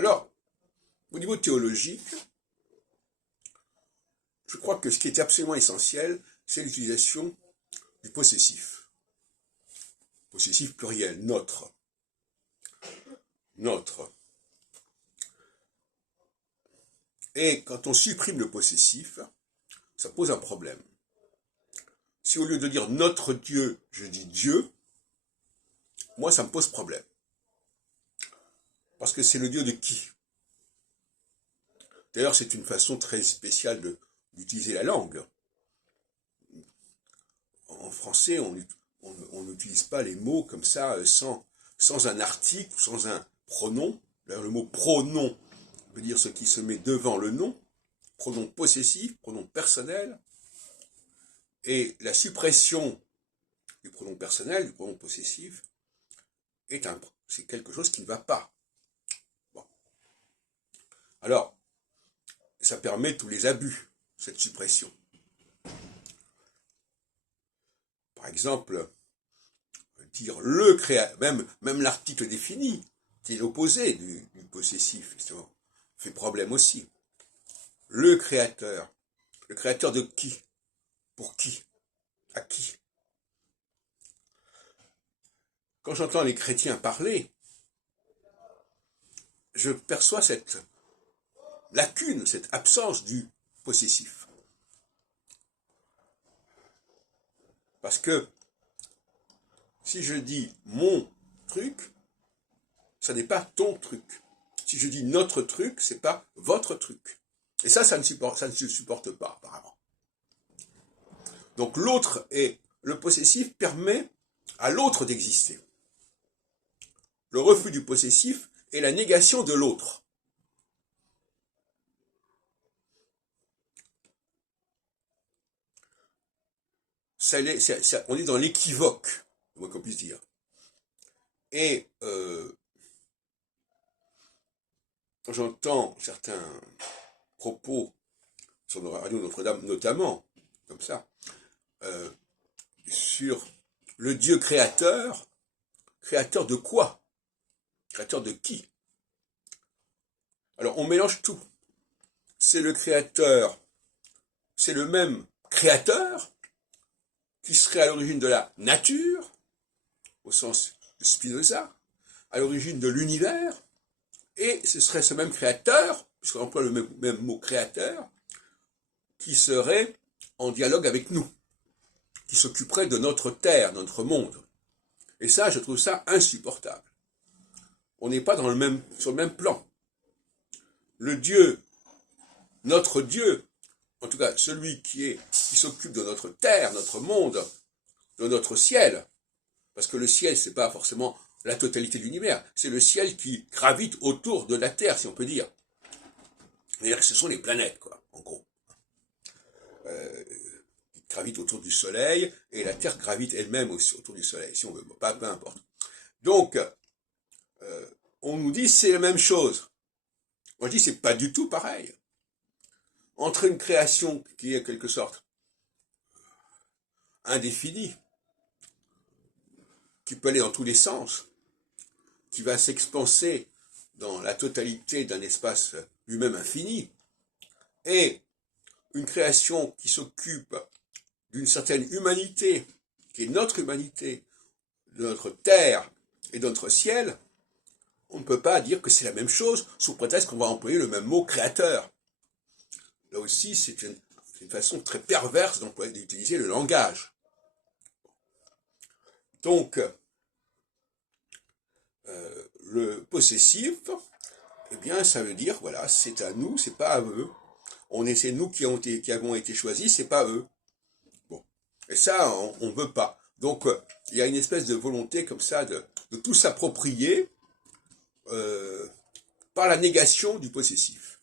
Alors, au niveau théologique, je crois que ce qui est absolument essentiel, c'est l'utilisation du possessif. Possessif pluriel, notre. Notre. Et quand on supprime le possessif, ça pose un problème. Si au lieu de dire notre Dieu, je dis Dieu, moi ça me pose problème. Parce que c'est le Dieu de qui? D'ailleurs, c'est une façon très spéciale d'utiliser la langue. En français, on n'utilise pas les mots comme ça sans un article, sans un pronom. D'ailleurs, le mot pronom veut dire ce qui se met devant le nom. Pronom possessif, pronom personnel. Et la suppression du pronom personnel, du pronom possessif, c'est quelque chose qui ne va pas. Bon. Alors, ça permet tous les abus, cette suppression. Par exemple, dire le créateur, même l'article défini, qui est l'opposé du possessif, justement, fait problème aussi. Le créateur de qui? Pour qui? À qui? Quand j'entends les chrétiens parler, je perçois cette lacune, cette absence du possessif. Parce que si je dis mon truc, ça n'est pas ton truc. Si je dis notre truc, c'est pas votre truc. Et ça ne se supporte pas, apparemment. Donc l'autre le possessif permet à l'autre d'exister. Le refus du possessif est la négation de l'autre. On est dans l'équivoque, le moins qu'on puisse dire. Et quand j'entends certains propos sur la radio Notre-Dame, notamment, comme ça, sur le Dieu créateur, créateur de quoi? Créateur de qui? Alors on mélange tout. C'est le créateur, c'est le même créateur qui serait à l'origine de la nature, au sens de Spinoza, à l'origine de l'univers, et ce serait ce même créateur, puisqu'on emploie le même mot créateur, qui serait en dialogue avec nous, qui s'occuperait de notre terre, de notre monde. Et ça, je trouve ça insupportable. On n'est pas sur le même plan. Le Dieu, notre Dieu, en tout cas celui qui s'occupe de notre terre, notre monde, de notre ciel, parce que le ciel, c'est pas forcément la totalité de l'univers, c'est le ciel qui gravite autour de la Terre, si on peut dire. C'est-à-dire que ce sont les planètes, quoi, en gros. Qui gravitent autour du Soleil, et la Terre gravite elle-même aussi autour du Soleil, si on veut, peu importe. Donc, on nous dit c'est la même chose. Moi je dis c'est pas du tout pareil. Entre une création qui est en quelque sorte indéfinie, qui peut aller dans tous les sens, qui va s'expanser dans la totalité d'un espace lui-même infini, et une création qui s'occupe d'une certaine humanité, qui est notre humanité, de notre terre et de notre ciel, on ne peut pas dire que c'est la même chose sous prétexte qu'on va employer le même mot créateur. Là aussi, c'est une façon très perverse d'utiliser le langage. Donc, le possessif, eh bien, ça veut dire, voilà, c'est à nous, c'est pas à eux. C'est nous qui avons été choisis, c'est pas eux. Bon. Et ça, on veut pas. Donc, il y a une espèce de volonté comme ça de tout s'approprier par la négation du possessif.